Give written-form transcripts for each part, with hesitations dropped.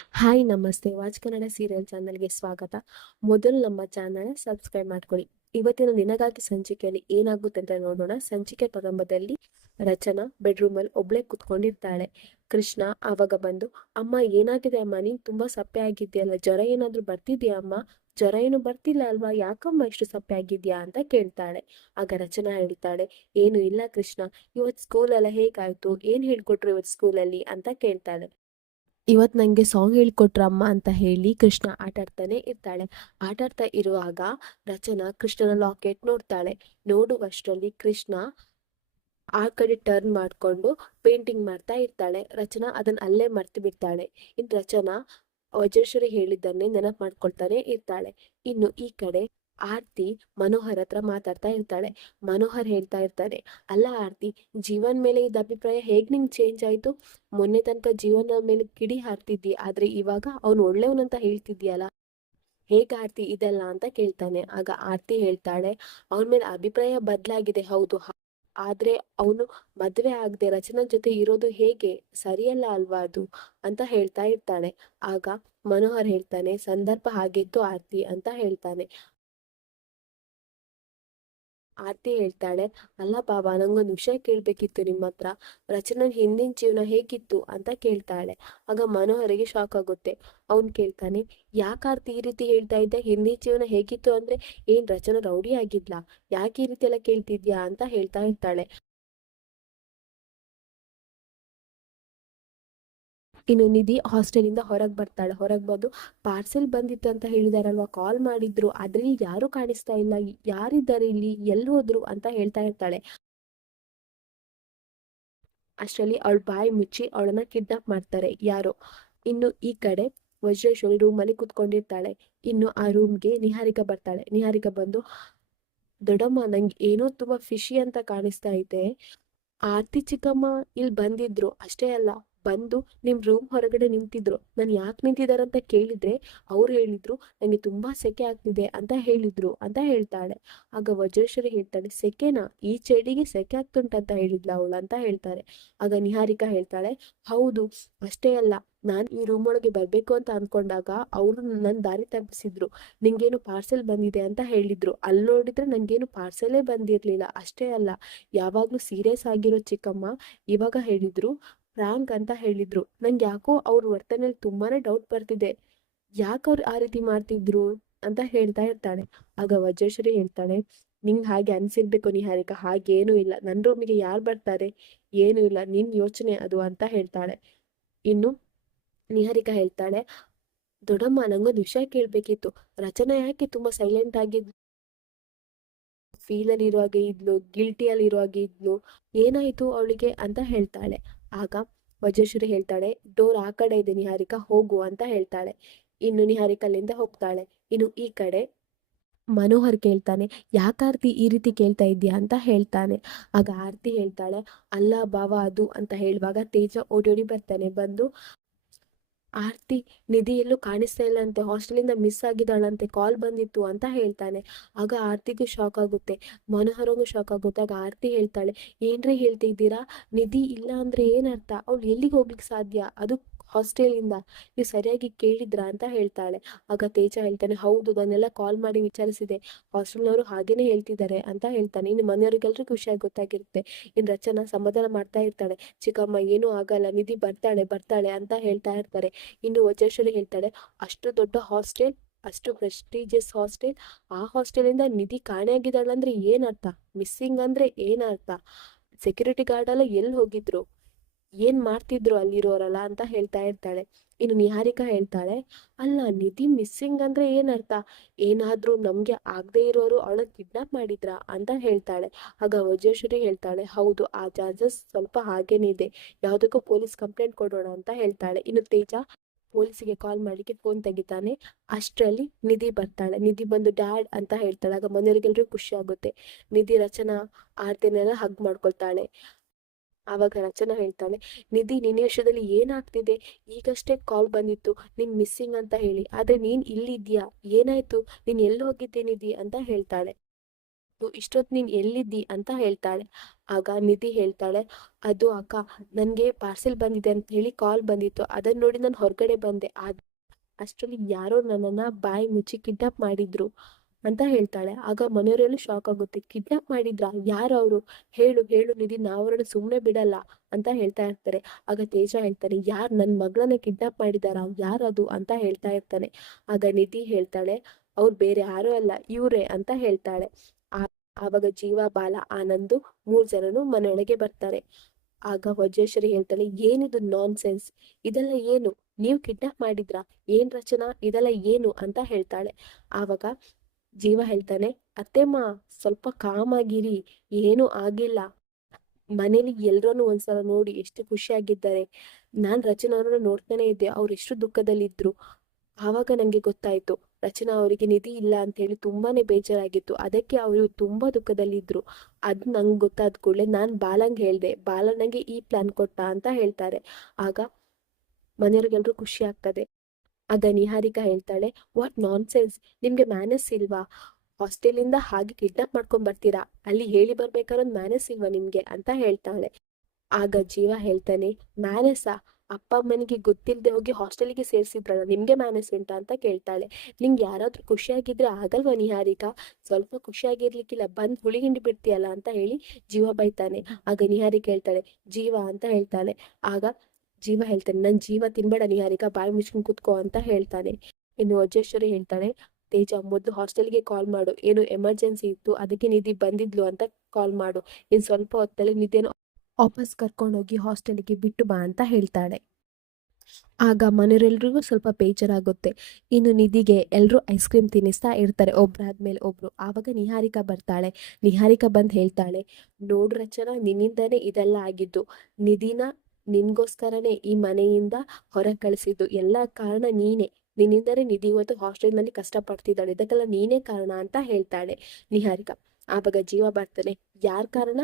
Hi ನಮಸ್ತೆ watch Kannada serial ಚಾನಲ್ಗೆ ಸ್ವಾಗತ. ಮೊದಲು ನಮ್ಮ ಚಾನಲ್ ಸಬ್ಸ್ಕ್ರೈಬ್ ಮಾಡ್ಕೊಳ್ಳಿ. ಇವತ್ತಿನ ನಿನಗಾಗಿ ಸಂಚಿಕೆಯಲ್ಲಿ ಏನಾಗುತ್ತೆ ಅಂತ ನೋಡೋಣ. ಸಂಚಿಕೆ ಪ್ರಾರಂಭದಲ್ಲಿ ರಚನಾ ಬೆಡ್ರೂಮಲ್ಲಿ ಒಬ್ಳೆ ಕುತ್ಕೊಂಡಿರ್ತಾಳೆ. ಕೃಷ್ಣ ಆವಾಗ ಬಂದು, ಅಮ್ಮ ಏನಾಗಿದೆ ಅಮ್ಮ, ನೀನ್ ತುಂಬಾ ಸಪ್ಪೆ ಆಗಿದ್ಯಲ್ಲ, ಜ್ವರ ಏನಾದ್ರೂ ಬರ್ತಿದ್ಯಾ ಅಮ್ಮ? ಜ್ವರ ಏನು ಬರ್ತಿಲ್ಲ ಅಲ್ವಾ, ಯಾಕಮ್ಮ ಇಷ್ಟು ಸಪ್ಪೆ ಆಗಿದ್ಯಾ ಅಂತ ಕೇಳ್ತಾಳೆ. ಆಗ ರಚನಾ ಹೇಳ್ತಾಳೆ, ಏನು ಇಲ್ಲ ಕೃಷ್ಣ, ಇವತ್ತು ಸ್ಕೂಲೆಲ್ಲ ಹೇಗಾಯ್ತು, ಏನ್ ಹೇಳ್ಕೊಟ್ರು ಇವತ್ತು ಸ್ಕೂಲಲ್ಲಿ ಅಂತ ಕೇಳ್ತಾಳೆ. ಇವತ್ತು ನನಗೆ ಸಾಂಗ್ ಹೇಳ್ಕೊಟ್ರಮ್ಮ ಅಂತ ಹೇಳಿ ಕೃಷ್ಣ ಆಟಾಡ್ತಾನೆ ಇರ್ತಾಳೆ. ಆಟಾಡ್ತಾ ಇರುವಾಗ ರಚನಾ ಕೃಷ್ಣನ ಲಾಕೆಟ್ ನೋಡ್ತಾಳೆ. ನೋಡುವಷ್ಟರಲ್ಲಿ ಕೃಷ್ಣ ಆ ಕಡೆ ಟರ್ನ್ ಮಾಡ್ಕೊಂಡು ಪೇಂಟಿಂಗ್ ಮಾಡ್ತಾ ಇರ್ತಾಳೆ. ರಚನಾ ಅದನ್ನ ಅಲ್ಲೇ ಮರ್ತು ಬಿಡ್ತಾಳೆ. ಇನ್ನು ರಚನಾ ವಜ್ರೇಶ್ವರಿ ಹೇಳಿದ್ದನ್ನೇ ನೆನಪು ಮಾಡ್ಕೊಳ್ತಾನೆ ಇರ್ತಾಳೆ. ಇನ್ನು ಈ ಕಡೆ ಆರ್ತಿ ಮನೋಹರ್ ಹತ್ರ ಮಾತಾಡ್ತಾ ಇರ್ತಾಳೆ. ಮನೋಹರ್ ಹೇಳ್ತಾ ಇರ್ತಾನೆ, ಅಲ್ಲ ಆರ್ತಿ, ಜೀವನ್ ಮೇಲೆ ಇದ್ದ ಅಭಿಪ್ರಾಯ ಹೇಗ್ ನಿಂಗೆ ಚೇಂಜ್ ಆಯ್ತು? ಮೊನ್ನೆ ತನಕ ಜೀವನ ಮೇಲೆ ಕಿಡಿ ಹಾರ್ತಿದ್ದಿ, ಆದ್ರೆ ಇವಾಗ ಅವ್ನು ಒಳ್ಳೆಯವನಂತ ಹೇಳ್ತಿದ್ಯಲ್ಲ, ಹೇಗ್ ಆರ್ತಿ ಇದೆಲ್ಲ ಅಂತ ಕೇಳ್ತಾನೆ. ಆಗ ಆರ್ತಿ ಹೇಳ್ತಾಳೆ, ಅವನ ಮೇಲೆ ಅಭಿಪ್ರಾಯ ಬದಲಾಗಿದೆ ಹೌದು, ಆದ್ರೆ ಅವನು ಮದ್ವೆ ಆಗದೆ ರಚನಾ ಜೊತೆ ಇರೋದು ಹೇಗೆ, ಸರಿಯಲ್ಲ ಅಲ್ವಾ ಅದು ಅಂತ ಹೇಳ್ತಾ ಇರ್ತಾಳೆ. ಆಗ ಮನೋಹರ್ ಹೇಳ್ತಾನೆ, ಸಂದರ್ಭ ಹಾಗಿತ್ತು ಆರ್ತಿ ಅಂತ ಹೇಳ್ತಾನೆ. ಆರ್ತಿ ಹೇಳ್ತಾಳೆ, ಅಲ್ಲ ಬಾಬಾ, ನಂಗೊಂದು ವಿಷಯ ಕೇಳ್ಬೇಕಿತ್ತು ನಿಮ್ಮ ಹತ್ರ. ರಚನನ್ ಹಿಂದಿನ ಜೀವನ ಹೇಗಿತ್ತು ಅಂತ ಕೇಳ್ತಾಳೆ. ಆಗ ಮನೋಹರಿಗೆ ಶಾಕ್ ಆಗುತ್ತೆ. ಅವ್ನ್ ಕೇಳ್ತಾನೆ, ಯಾಕೆ ಆರ್ತಿ ಈ ರೀತಿ ಹೇಳ್ತಾ ಇದ್ದೆ? ಹಿಂದಿನ ಜೀವನ ಹೇಗಿತ್ತು ಅಂದ್ರೆ ಏನ್ ರಚನಾ ರೌಡಿ ಆಗಿದ್ಲಾ? ಯಾಕೆ ಈ ರೀತಿ ಎಲ್ಲ ಕೇಳ್ತಿದ್ಯಾ ಅಂತ ಹೇಳ್ತಾ ಇರ್ತಾಳೆ. ಇನ್ನು ನಿಧಿ ಹಾಸ್ಟೆಲಿಂದ ಹೊರಗೆ ಬರ್ತಾಳೆ. ಹೊರಗೆ ಬಂದು, ಪಾರ್ಸೆಲ್ ಬಂದಿತ್ತು ಅಂತ ಹೇಳಿದಾರಲ್ವಾ, ಕಾಲ್ ಮಾಡಿದ್ರು, ಅದ್ರಲ್ಲಿ ಯಾರು ಕಾಣಿಸ್ತಾ ಇಲ್ಲ, ಯಾರಿದ್ದಾರೆ ಇಲ್ಲಿ, ಎಲ್ಲಿ ಹೋದ್ರು ಅಂತ ಹೇಳ್ತಾ ಇರ್ತಾಳೆ. ಅಷ್ಟರಲ್ಲಿ ಅವಳ ಬಾಯಿ ಮುಚ್ಚಿ ಅವಳನ್ನ ಕಿಡ್ನಾಪ್ ಮಾಡ್ತಾರೆ ಯಾರೋ. ಇನ್ನು ಈ ಕಡೆ ವಜ್ರೇಶ್ವರಿ ರೂಮಲ್ಲಿ ಕುತ್ಕೊಂಡಿರ್ತಾಳೆ. ಇನ್ನು ಆ ರೂಮ್ಗೆ ನಿಹಾರಿಕಾ ಬರ್ತಾಳೆ. ನಿಹಾರಿಕಾ ಬಂದು, ದೊಡ್ಡಮ್ಮ, ನಂಗೆ ಏನೋ ತುಂಬಾ ಫಿಶಿ ಅಂತ ಕಾಣಿಸ್ತಾ ಇದೆ. ಆರ್ತಿ ಚಿಕ್ಕಮ್ಮ ಇಲ್ಲಿ ಬಂದಿದ್ರು, ಅಷ್ಟೇ ಅಲ್ಲ, ಬಂದು ನಿಮ್ ರೂಮ್ ಹೊರಗಡೆ ನಿಂತಿದ್ರು. ನಾನು ಯಾಕೆ ನಿಂತಿದಾರಂತ ಕೇಳಿದ್ರೆ ಅವ್ರು ಹೇಳಿದ್ರು, ನನಗೆ ತುಂಬಾ ಸೆಕೆ ಆಗ್ತಿದೆ ಅಂತ ಹೇಳಿದ್ರು ಅಂತ ಹೇಳ್ತಾಳೆ. ಆಗ ವಜ್ರೇಶ್ವರಿ ಹೇಳ್ತಾಳೆ, ಸೆಕೆನಾ? ಈ ಚಳಿಗೆ ಸೆಕೆ ಆಗ್ತುಂಟಂತ ಹೇಳಿದ್ಲ ಅವಳು ಅಂತ ಹೇಳ್ತಾರೆ. ಆಗ ನಿಹಾರಿಕಾ ಹೇಳ್ತಾಳೆ, ಹೌದು, ಅಷ್ಟೇ ಅಲ್ಲ, ನಾನ್ ಈ ರೂಮ್ ಒಳಗೆ ಬರ್ಬೇಕು ಅಂತ ಅನ್ಕೊಂಡಾಗ ಅವ್ರು ನನ್ನ ದಾರಿ ತಪ್ಪಿಸಿದ್ರು. ನಿಂಗೇನು ಪಾರ್ಸೆಲ್ ಬಂದಿದೆ ಅಂತ ಹೇಳಿದ್ರು, ಅಲ್ಲಿ ನೋಡಿದ್ರೆ ನಂಗೇನು ಪಾರ್ಸೆಲೇ ಬಂದಿರ್ಲಿಲ್ಲ. ಅಷ್ಟೇ ಅಲ್ಲ, ಯಾವಾಗ್ಲೂ ಸೀರಿಯಸ್ ಆಗಿರೋ ಚಿಕ್ಕಮ್ಮ ಇವಾಗ ಹೇಳಿದ್ರು ಫ್ರಾಂಕ್ ಅಂತ ಹೇಳಿದ್ರು. ನಂಗೆ ಯಾಕೋ ಅವ್ರ ವರ್ತನೆಯಲ್ಲಿ ತುಂಬಾನೇ ಡೌಟ್ ಬರ್ತಿದೆ. ಯಾಕೆ ಅವ್ರು ಆ ರೀತಿ ಮಾಡ್ತಿದ್ರು ಅಂತ ಹೇಳ್ತಾ ಇರ್ತಾಳೆ. ಆಗ ವಜ್ರೇಶ್ವರಿ ಹೇಳ್ತಾಳೆ, ನಿಂಗ್ ಹಾಗೆ ಅನ್ಸಿರ್ಬೇಕು ನಿಹಾರಿಕಾ, ಹಾಗೇನೂ ಇಲ್ಲ, ನನ್ನ ರೂಮಿಗೆ ಯಾರು ಬರ್ತಾರೆ, ಏನೂ ಇಲ್ಲ, ನಿನ್ ಯೋಚನೆ ಅದು ಅಂತ ಹೇಳ್ತಾಳೆ. ಇನ್ನು ನಿಹಾರಿಕಾ ಹೇಳ್ತಾಳೆ, ದೊಡ್ಡಮ್ಮ, ನಂಗೊಂದು ವಿಷಯ ಕೇಳ್ಬೇಕಿತ್ತು. ರಚನಾ ಯಾಕೆ ತುಂಬಾ ಸೈಲೆಂಟ್ ಆಗಿ ಫೀಲ್ ಅಲ್ಲಿ ಇರುವಾಗ ಇದ್ಲು, ಗಿಲ್ಟಿಯಲ್ಲಿ ಇರುವಾಗ ಇದ್ಲು, ಏನಾಯ್ತು ಅವಳಿಗೆ ಅಂತ ಹೇಳ್ತಾಳೆ. ಆಗ ವಜ್ರೇಶ್ವರಿ ಹೇಳ್ತಾಳೆ, ಡೋರ್ ಆ ಕಡೆ ಇದೆ ನಿಹಾರಿಕಾ, ಹೋಗು ಅಂತ ಹೇಳ್ತಾಳೆ. ಇನ್ನು ನಿಹಾರಿಕಾ ಅಲ್ಲಿಂದ ಹೋಗ್ತಾಳೆ. ಇನ್ನು ಈ ಕಡೆ ಮನೋಹರ್ ಕೇಳ್ತಾನೆ, ಯಾಕಾರ್ತಿ ಈ ರೀತಿ ಕೇಳ್ತಾ ಇದ್ಯಾ ಅಂತ ಹೇಳ್ತಾನೆ. ಆಗ ಆರ್ತಿ ಹೇಳ್ತಾಳೆ, ಅಲ್ಲ ಬಾವ ಅದು ಅಂತ ಹೇಳುವಾಗ ತೇಜ ಓಡೋಡಿ ಬರ್ತಾನೆ. ಬಂದು, ಆರ್ತಿ, ನಿಧಿ ಎಲ್ಲೂ ಕಾಣಿಸ್ತಾ ಇಲ್ಲ ಅಂತೆ, ಹಾಸ್ಟೆಲಿಂದ ಮಿಸ್ ಆಗಿದ್ದಾಳಂತೆ, ಕಾಲ್ ಬಂದಿತ್ತು ಅಂತ ಹೇಳ್ತಾನೆ. ಆಗ ಆರ್ತಿಗೂ ಶಾಕ್ ಆಗುತ್ತೆ, ಮನೋಹರಗೂ ಶಾಕ್ ಆಗುತ್ತೆ. ಆಗ ಆರ್ತಿ ಹೇಳ್ತಾಳೆ, ಏನ್ರಿ ಹೇಳ್ತಿದ್ದೀರಾ, ನಿಧಿ ಇಲ್ಲ ಅಂದ್ರೆ ಏನರ್ಥ, ಅವಳು ಎಲ್ಲಿಗೆ ಹೋಗ್ಲಿಕ್ಕೆ ಸಾಧ್ಯ, ಅದು ಹಾಸ್ಟೆಲಿಂದ, ನೀವು ಸರಿಯಾಗಿ ಕೇಳಿದ್ರಾ ಅಂತ ಹೇಳ್ತಾಳೆ. ಆಗ ತೇಜ ಹೇಳ್ತಾನೆ, ಹೌದು, ನಾನೆಲ್ಲ ಕಾಲ್ ಮಾಡಿ ವಿಚಾರಿಸಿದೆ, ಹಾಸ್ಟೆಲ್ನವರು ಹಾಗೇನೆ ಹೇಳ್ತಿದ್ದಾರೆ ಅಂತ ಹೇಳ್ತಾನೆ. ಇನ್ನು ಮನೆಯವ್ರಿಗೆಲ್ರಿಗೂ ವಿಷಯ ಗೊತ್ತಾಗಿರುತ್ತೆ. ಇನ್ನು ರಚನಾ ಸಮಾಧಾನ ಮಾಡ್ತಾ ಇರ್ತಾಳೆ, ಚಿಕ್ಕಮ್ಮ ಏನೂ ಆಗಲ್ಲ, ನಿಧಿ ಬರ್ತಾಳೆ ಬರ್ತಾಳೆ ಅಂತ ಹೇಳ್ತಾ ಇರ್ತಾರೆ. ಇನ್ನು ವಜ್ರೇಶ್ವರಿ ಹೇಳ್ತಾಳೆ, ಅಷ್ಟು ದೊಡ್ಡ ಹಾಸ್ಟೆಲ್, ಅಷ್ಟು ಪ್ರೆಸ್ಟೀಜಿಯಸ್ ಹಾಸ್ಟೆಲ್, ಆ ಹಾಸ್ಟೆಲಿಂದ ನಿಧಿ ಕಾಣೆಯಾಗಿದ್ದಾಳಂದ್ರೆ ಏನರ್ಥ, ಮಿಸ್ಸಿಂಗ್ ಅಂದ್ರೆ ಏನರ್ಥ, ಸೆಕ್ಯೂರಿಟಿ ಗಾರ್ಡ್ ಎಲ್ಲ ಎಲ್ಲಿ ಹೋಗಿದ್ರು, ಏನ್ ಮಾಡ್ತಿದ್ರು ಅಲ್ಲಿರೋರಲ್ಲ ಅಂತ ಹೇಳ್ತಾ ಇರ್ತಾಳೆ. ಇನ್ನು ನಿಹಾರಿಕಾ ಹೇಳ್ತಾಳೆ, ಅಲ್ಲ, ನಿಧಿ ಮಿಸ್ಸಿಂಗ್ ಅಂದ್ರೆ ಏನರ್ಥ, ಏನಾದ್ರೂ ನಮ್ಗೆ ಆಗದೆ ಇರೋರು ಅವಳ ಕಿಡ್ನಾಪ್ ಮಾಡಿದ್ರಾ ಅಂತ ಹೇಳ್ತಾಳೆ. ಆಗ ವಜ್ರೇಶ್ವರಿ ಹೇಳ್ತಾಳೆ, ಹೌದು, ಆ ಚಾನ್ಸಸ್ ಸ್ವಲ್ಪ ಹಾಗೇನೆ ಇದೆ, ಯಾವ್ದಕ್ಕೂ ಪೊಲೀಸ್ ಕಂಪ್ಲೇಂಟ್ ಕೊಡೋಣ ಅಂತ ಹೇಳ್ತಾಳೆ. ಇನ್ನು ತೇಜ ಪೊಲೀಸಿಗೆ ಕಾಲ್ ಮಾಡಿಕ್ಕೆ ಫೋನ್ ತೆಗಿತಾನೆ. ಅಷ್ಟರಲ್ಲಿ ನಿಧಿ ಬರ್ತಾಳೆ. ನಿಧಿ ಬಂದು ಡ್ಯಾಡ್ ಅಂತ ಹೇಳ್ತಾಳೆ. ಆಗ ಮನೆಯವರಿಗೆಲ್ರಿಗೂ ಖುಷಿ ಆಗುತ್ತೆ. ನಿಧಿ ರಚನಾ ಆರ್ತಿನೆಲ್ಲ ಹಗ್ ಮಾಡ್ಕೊಳ್ತಾಳೆ. ಆವಾಗ ರಚನಾ ಹೇಳ್ತಾಳೆ, ನಿಧಿ, ನಿನ್ನ ವಿಷಯದಲ್ಲಿ ಏನಾಗ್ತಿದೆ, ಈಗಷ್ಟೇ ಕಾಲ್ ಬಂದಿತ್ತು ನೀನ್ ಮಿಸ್ಸಿಂಗ್ ಅಂತ ಹೇಳಿ, ಆದ್ರೆ ನೀನ್ ಇಲ್ಲಿದ್ಯಾ, ಏನಾಯ್ತು, ನೀನ್ ಎಲ್ಲಿ ಹೋಗಿದ್ದೆ ನಿಧಿ ಅಂತ ಹೇಳ್ತಾಳೆ. ಇಷ್ಟೊತ್ತು ನೀನು ಎಲ್ಲಿದ್ದಿ ಅಂತ ಹೇಳ್ತಾಳೆ. ಆಗ ನಿಧಿ ಹೇಳ್ತಾಳೆ, ಅದು ಅಕ್ಕ, ನನಗೆ ಪಾರ್ಸೆಲ್ ಬಂದಿದೆ ಅಂತ ಹೇಳಿ ಕಾಲ್ ಬಂದಿತ್ತು, ಅದನ್ನ ನೋಡಿ ನಾನು ಹೊರಗಡೆ ಬಂದೆ. ಅಷ್ಟರಲ್ಲಿ ಯಾರೋ ನನ್ನನ್ನ ಬಾಯಿ ಮುಚ್ಚಿ ಕಿಡ್ನಾಪ್ ಮಾಡಿದ್ರು ಅಂತ ಹೇಳ್ತಾಳೆ. ಆಗ ಮನೆಯವರೆಲ್ಲ ಶಾಕ್ ಆಗುತ್ತೆ. ಕಿಡ್ನಾಪ್ ಮಾಡಿದ್ರ? ಯಾರು ಅವರು? ಹೇಳು ಹೇಳು ನಿಧಿ, ನಾವ್ರನ್ನ ಸುಮ್ಮನೆ ಬಿಡಲ್ಲ ಅಂತ ಹೇಳ್ತಾ ಇರ್ತಾರೆ. ಆಗ ತೇಜ ಹೇಳ್ತಾನೆ, ಯಾರು ನನ್ನ ಮಗಳನ್ನ ಕಿಡ್ನಾಪ್ ಮಾಡಿದಾರ, ಯಾರದು ಅಂತ ಹೇಳ್ತಾ ಇರ್ತಾನೆ. ಆಗ ನಿಧಿ ಹೇಳ್ತಾಳೆ, ಅವ್ರು ಬೇರೆ ಯಾರೂ ಅಲ್ಲ, ಇವ್ರೆ ಅಂತ ಹೇಳ್ತಾಳೆ. ಆವಾಗ ಜೀವ, ಬಾಲ, ಆನಂದು 3 ಜನನು ಮನೆಯೊಳಗೆ ಬರ್ತಾರೆ. ಆಗ ವಜ್ರೇಶ್ವರಿ ಹೇಳ್ತಾಳೆ, ಏನಿದು ನಾನ್ ಸೆನ್ಸ್, ಇದೆಲ್ಲ ಏನು? ನೀವು ಕಿಡ್ನಾಪ್ ಮಾಡಿದ್ರ? ಏನ್ ರಚನಾ, ಇದೆಲ್ಲ ಏನು ಅಂತ ಹೇಳ್ತಾಳೆ. ಆವಾಗ ಜೀವ ಹೇಳ್ತಾನೆ, ಅತ್ತೆಮ್ಮ ಸ್ವಲ್ಪ ಕಾಮ್ ಆಗಿರಿ, ಏನೂ ಆಗಿಲ್ಲ. ಮನೇಲಿ ಎಲ್ರನ್ನೂ ಒಂದ್ಸಲ ನೋಡಿ ಎಷ್ಟು ಖುಷಿಯಾಗಿದ್ದಾರೆ. ನಾನ್ ರಚನಾ ಅವ್ರನ್ನ ನೋಡ್ತಾನೆ ಇದ್ದೆ, ಅವ್ರು ಎಷ್ಟು ದುಃಖದಲ್ಲಿದ್ರು. ಆವಾಗ ನಂಗೆ ಗೊತ್ತಾಯ್ತು, ರಚನಾ ಅವರಿಗೆ ನಿಧಿ ಇಲ್ಲ ಅಂತ ಹೇಳಿ ತುಂಬಾನೇ ಬೇಜಾರಾಗಿತ್ತು, ಅದಕ್ಕೆ ಅವರು ತುಂಬಾ ದುಃಖದಲ್ಲಿದ್ರು. ಅದ್ ನಂಗೆ ಗೊತ್ತಾದ ಕೂಡಲೇ ನಾನ್ ಬಾಲಂಗ್ ಹೇಳ್ದೆ, ಬಾಲ ನಂಗೆ ಈ ಪ್ಲಾನ್ ಕೊಟ್ಟ ಅಂತ ಹೇಳ್ತಾರೆ. ಆಗ ಮನೆಯವ್ರಿಗೆಲ್ರೂ ಖುಷಿ ಆಗ್ತದೆ. ಆಗ ನಿಹಾರಿಕಾ ಹೇಳ್ತಾಳೆ, ವಾಟ್ ನಾನ್ ಸೆನ್ಸ್, ನಿಮ್ಗೆ ಮ್ಯಾನಸ್ ಇಲ್ವಾ? ಹಾಸ್ಟೆಲಿಂದ ಹಾಗೆ ಕಿಡ್ನಾಪ್ ಮಾಡ್ಕೊಂಡ್ ಬರ್ತೀರಾ? ಅಲ್ಲಿ ಹೇಳಿ ಬರ್ಬೇಕಾದ್ರೆ ಒಂದು ಮ್ಯಾನಸ್ ಇಲ್ವಾ ನಿಮ್ಗೆ ಅಂತ ಹೇಳ್ತಾಳೆ. ಆಗ ಜೀವ ಹೇಳ್ತಾನೆ, ಮ್ಯಾನಸ್ಸಾ? ಅಪ್ಪ ಅಮ್ಮನಿಗೆ ಗೊತ್ತಿಲ್ಲದೆ ಹೋಗಿ ಹಾಸ್ಟೆಲಿಗೆ ಸೇರಿಸಿದ್ರಲ್ಲ, ನಿಮ್ಗೆ ಮ್ಯಾನಸ್ ಉಂಟಾ ಅಂತ ಕೇಳ್ತಾಳೆ. ನಿಂಗೆ ಯಾರಾದ್ರೂ ಖುಷಿಯಾಗಿದ್ರೆ ಆಗಲ್ವಾ ನಿಹಾರಿಕಾ? ಸ್ವಲ್ಪ ಖುಷಿಯಾಗಿರ್ಲಿಕ್ಕಿಲ್ಲ, ಬಂದ್ ಹುಳಿ ಹಿಂಡಿ ಬಿಡ್ತೀಯಲ್ಲ ಅಂತ ಹೇಳಿ ಜೀವ ಬೈತಾನೆ. ಆಗ ನಿಹಾರಿಕಾ ಹೇಳ್ತಾಳೆ, ಜೀವ ಅಂತ ಹೇಳ್ತಾಳೆ. ಆಗ ಜೀವ ಹೇಳ್ತಾನೆ, ನನ್ ಜೀವ ತಿನ್ಬೇಡ ನಿಹಾರಿಕಾ, ಬಾಯಿ ಮುಚ್ಕೊಂಡ್ ಕೂತ್ಕೋ ಅಂತ ಹೇಳ್ತಾನೆ. ಇನ್ನು ವಜ್ರೇಶ್ವರಿ ಹೇಳ್ತಾಳೆ, ತೇಜ ಮೊದಲು ಹಾಸ್ಟೆಲ್ಗೆ ಕಾಲ್ ಮಾಡು, ಏನು ಎಮರ್ಜೆನ್ಸಿ ಇತ್ತು ಅದಕ್ಕೆ ನಿಧಿ ಬಂದಿದ್ಲು ಅಂತ ಕಾಲ್ ಮಾಡು. ಇನ್ ಸ್ವಲ್ಪ ಹೊತ್ತಲ್ಲಿ ನಿಧಿಯನ್ನು ವಾಪಸ್ ಕರ್ಕೊಂಡೋಗಿ ಹಾಸ್ಟೆಲ್ಗೆ ಬಿಟ್ಟು ಬಾ ಅಂತ ಹೇಳ್ತಾಳೆ. ಆಗ ಮನೆಯವರೆಲ್ರಿಗೂ ಸ್ವಲ್ಪ ಬೇಜಾರಾಗುತ್ತೆ. ಇನ್ನು ನಿಧಿಗೆ ಎಲ್ಲರೂ ಐಸ್ ಕ್ರೀಮ್ ತಿನ್ನಿಸ್ತಾ ಇರ್ತಾರೆ, ಒಬ್ರಾದ್ಮೇಲೆ ಒಬ್ರು. ಆವಾಗ ನಿಹಾರಿಕಾ ಬರ್ತಾಳೆ. ನಿಹಾರಿಕಾ ಬಂದು ಹೇಳ್ತಾಳೆ, ನೋಡು ರಚನಾ, ನಿನ್ನಿಂದನೇ ಇದೆಲ್ಲ ಆಗಿದ್ದು. ನಿಧಿನ ನಿನ್ಗೋಸ್ಕರನೇ ಈ ಮನೆಯಿಂದ ಹೊರ ಕಳಿಸಿದ್ದು, ಎಲ್ಲ ಕಾರಣ ನೀನೇ. ನಿನ್ನಿಂದನೇ ನಿಧಿ ಇವತ್ತು ಹಾಸ್ಟೆಲ್ನಲ್ಲಿ ಕಷ್ಟಪಡ್ತಿದ್ದಾಳೆ, ಇದಕ್ಕೆಲ್ಲ ನೀನೇ ಕಾರಣ ಅಂತ ಹೇಳ್ತಾಳೆ ನಿಹಾರಿಕಾ. ಆವಾಗ ಜೀವ ಬರ್ತಾನೆ, ಯಾರ್ ಕಾರಣ?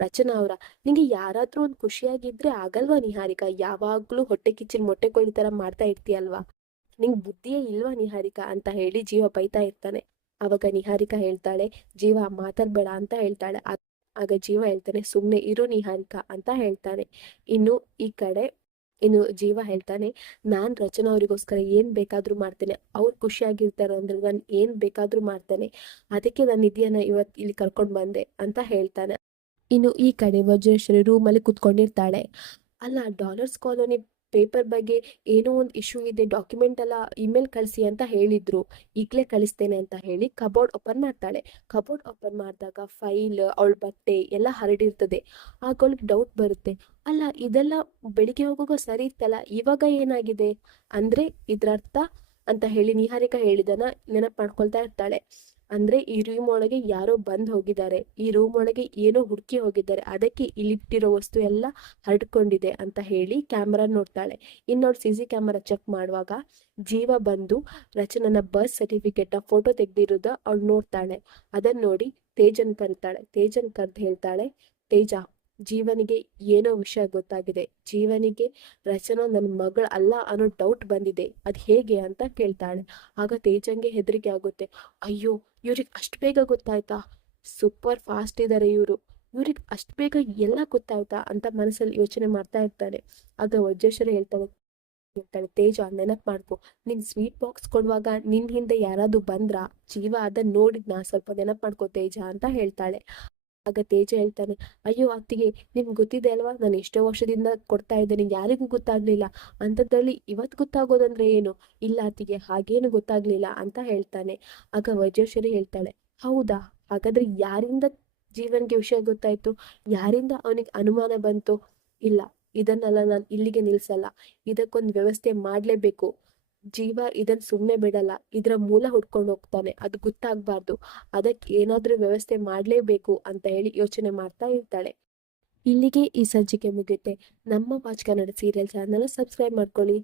ರಚನಾ ಅವರ. ನಿಂಗೆ ಯಾರಾದ್ರೂ ಒಂದು ಖುಷಿಯಾಗಿದ್ರೆ ಆಗಲ್ವಾ ನಿಹಾರಿಕಾ? ಯಾವಾಗ್ಲೂ ಹೊಟ್ಟೆ ಕಿಚ್ಚಿನ ಮೊಟ್ಟೆ ಕೋಳಿ ತರ ಮಾಡ್ತಾ ಇರ್ತೀಯಲ್ವಾ? ನಿಂಗ್ ಬುದ್ಧಿಯೇ ಇಲ್ವಾ ನಿಹಾರಿಕಾ ಅಂತ ಹೇಳಿ ಜೀವ ಬೈತಾ ಇರ್ತಾನೆ. ಅವಾಗ ನಿಹಾರಿಕಾ ಹೇಳ್ತಾಳೆ, ಜೀವ ಮಾತಾಡ್ಬೇಡ ಅಂತ ಹೇಳ್ತಾಳೆ. ಆಗ ಜೀವ ಹೇಳ್ತಾನೆ, ಸುಮ್ನೆ ಇರು ನಿಹಾರಿಕಾ ಅಂತ ಹೇಳ್ತಾನೆ. ಇನ್ನು ಜೀವ ಹೇಳ್ತಾನೆ, ನಾನ್ ರಚನಾ ಅವರಿಗೋಸ್ಕರ ಏನ್ ಬೇಕಾದ್ರೂ ಮಾಡ್ತೇನೆ, ಅವ್ರು ಖುಷಿಯಾಗಿರ್ತಾರೆ ಅಂದ್ರೆ ನಾನು ಏನ್ ಬೇಕಾದ್ರೂ ಮಾಡ್ತೇನೆ, ಅದಕ್ಕೆ ನಾನು ನಿಧಿಯನ್ನ ಇವತ್ತು ಇಲ್ಲಿ ಕರ್ಕೊಂಡ್ ಬಂದೆ ಅಂತ ಹೇಳ್ತಾನೆ. ಇನ್ನು ಈ ಕಡೆ ವಜ್ರೇಶ್ವರಿ ರೂಮಲ್ಲಿ ಕುತ್ಕೊಂಡಿರ್ತಾಳೆ. ಅಲ್ಲ, ಡಾಲರ್ಸ್ ಕಾಲೋನಿ ಪೇಪರ್ ಬಗ್ಗೆ ಏನೋ ಒಂದು ಇಶ್ಯೂ ಇದೆ, ಡಾಕ್ಯುಮೆಂಟ್ ಎಲ್ಲ ಇಮೇಲ್ ಕಳಿಸಿ ಅಂತ ಹೇಳಿದ್ರು, ಈಗಲೇ ಕಳಿಸ್ತೇನೆ ಅಂತ ಹೇಳಿ ಕಬೋರ್ಡ್ ಓಪನ್ ಮಾಡ್ತಾಳೆ. ಕಬೋರ್ಡ್ ಓಪನ್ ಮಾಡಿದಾಗ ಫೈಲ್, ಅವಳ ಬಟ್ಟೆ ಎಲ್ಲ ಹರಡಿರ್ತದೆ. ಆಗ ಅವಳಿಗೆ ಡೌಟ್ ಬರುತ್ತೆ, ಅಲ್ಲ ಇದೆಲ್ಲ ಬೆಳಿಗ್ಗೆ ಹೋಗುವಾಗ ಸರಿ ಇತ್ತಲ್ಲ, ಇವಾಗ ಏನಾಗಿದೆ ಅಂದ್ರೆ ಇದ್ರರ್ಥ ಅಂತ ಹೇಳಿ ನಿಹಾರಿಕಾ ಹೇಳಿದನ ನೆನಪು ಮಾಡ್ಕೊಳ್ತಾ ಇರ್ತಾಳೆ. ಅಂದ್ರೆ ಈ ರೂಮ್ ಒಳಗೆ ಯಾರೋ ಬಂದ್ ಹೋಗಿದ್ದಾರೆ, ಈ ರೂಮ್ ಒಳಗೆ ಏನೋ ಹುಡುಕಿ ಹೋಗಿದ್ದಾರೆ, ಅದಕ್ಕೆ ಇಲ್ಲಿಟ್ಟಿರೋ ವಸ್ತು ಎಲ್ಲ ಹರಡ್ಕೊಂಡಿದೆ ಅಂತ ಹೇಳಿ ಕ್ಯಾಮ್ರಾ ನೋಡ್ತಾಳೆ. ಇನ್ನೋಡ್ CC ಕ್ಯಾಮರಾ ಚೆಕ್ ಮಾಡುವಾಗ ಜೀವ ಬಂದು ರಚನನ ಬರ್ತ್ ಸರ್ಟಿಫಿಕೇಟ್ ಫೋಟೋ ತೆಗ್ದಿರೋದ ಅವಳು ನೋಡ್ತಾಳೆ. ಅದನ್ನ ನೋಡಿ ತೇಜನ್ ಕರಿತಾಳೆ. ತೇಜನ್ ಕರ್ದು ಹೇಳ್ತಾಳೆ, ತೇಜ, ಜೀವನಿಗೆ ಏನೋ ವಿಷಯ ಗೊತ್ತಾಗಿದೆ, ಜೀವನಿಗೆ ರಚನಾ ನನ್ನ ಮಗಳು ಅಲ್ಲ ಅನ್ನೋ ಡೌಟ್ ಬಂದಿದೆ, ಅದ್ ಹೇಗೆ ಅಂತ ಕೇಳ್ತಾಳೆ. ಆಗ ತೇಜಂಗೆ ಹೆದರಿಕೆ ಆಗುತ್ತೆ. ಅಯ್ಯೋ, ಇವ್ರಿಗೆ ಅಷ್ಟು ಬೇಗ ಗೊತ್ತಾಯ್ತಾ? ಸೂಪರ್ ಫಾಸ್ಟ್ ಇದ್ದಾರೆ ಇವರು, ಇವ್ರಿಗೆ ಅಷ್ಟು ಬೇಗ ಎಲ್ಲ ಗೊತ್ತಾಯ್ತಾ ಅಂತ ಮನಸ್ಸಲ್ಲಿ ಯೋಚನೆ ಮಾಡ್ತಾ ಇರ್ತಾನೆ. ಆಗ ವಜ್ರೇಶ್ವರಿ ಹೇಳ್ತಾಳೆ, ತೇಜ ನೆನಪು ಮಾಡ್ಕೊ, ನಿನ್ ಸ್ವೀಟ್ ಬಾಕ್ಸ್ ಕೊಡುವಾಗ ನಿನ್ ಹಿಂದೆ ಯಾರಾದ್ರೂ ಬಂದ್ರ? ಜೀವ ಅದನ್ನ ನೋಡಿದ್ನ, ಸ್ವಲ್ಪ ನೆನಪು ಮಾಡ್ಕೋ ತೇಜ ಅಂತ ಹೇಳ್ತಾಳೆ. ಆಗ ತೇಜ ಹೇಳ್ತಾನೆ, ಅಯ್ಯೋ ಅತ್ತಿಗೆ, ನಿಮ್ಗೆ ಗೊತ್ತಿದೆ ಅಲ್ವಾ, ನಾನು ಎಷ್ಟೋ ವರ್ಷದಿಂದ ಕೊಡ್ತಾ ಇದ್ದೇನೆ, ಯಾರಿಗೂ ಗೊತ್ತಾಗ್ಲಿಲ್ಲ, ಅಂಥದ್ರಲ್ಲಿ ಇವತ್ತು ಗೊತ್ತಾಗೋದಂದ್ರೆ ಏನು? ಇಲ್ಲ ಅತ್ತಿಗೆ, ಹಾಗೇನು ಗೊತ್ತಾಗ್ಲಿಲ್ಲ ಅಂತ ಹೇಳ್ತಾನೆ. ಆಗ ವಜ್ರೇಶ್ವರಿ ಹೇಳ್ತಾಳೆ, ಹೌದಾ, ಹಾಗಾದ್ರೆ ಯಾರಿಂದ ಜೀವನ್ಗೆ ವಿಷಯ ಗೊತ್ತಾಯ್ತು? ಯಾರಿಂದ ಅವನಿಗೆ ಅನುಮಾನ ಬಂತು? ಇಲ್ಲ, ಇದನ್ನೆಲ್ಲ ನಾನು ಇಲ್ಲಿಗೆ ನಿಲ್ಸಲ್ಲ, ಇದಕ್ಕೊಂದು ವ್ಯವಸ್ಥೆ ಮಾಡ್ಲೇಬೇಕು. ಜೀವ ಇದನ್ ಸುಮ್ನೆ ಬಿಡಲ್ಲ, ಇದರ ಮೂಲ ಹುಡ್ಕೊಂಡು ಹೋಗ್ತಾನೆ, ಅದು ಗೊತ್ತಾಗ್ಬಾರ್ದು, ಅದಕ್ಕೆ ಏನಾದ್ರೂ ವ್ಯವಸ್ಥೆ ಮಾಡ್ಲೇಬೇಕು ಅಂತ ಹೇಳಿ ಯೋಚನೆ ಮಾಡ್ತಾ ಇರ್ತಾಳೆ. ಇಲ್ಲಿಗೆ ಈ ಸಂಚಿಕೆ ಮುಗಿಯುತ್ತೆ. ನಮ್ಮ watch Kannada serial channel subscribe ಮಾಡ್ಕೊಳ್ಳಿ.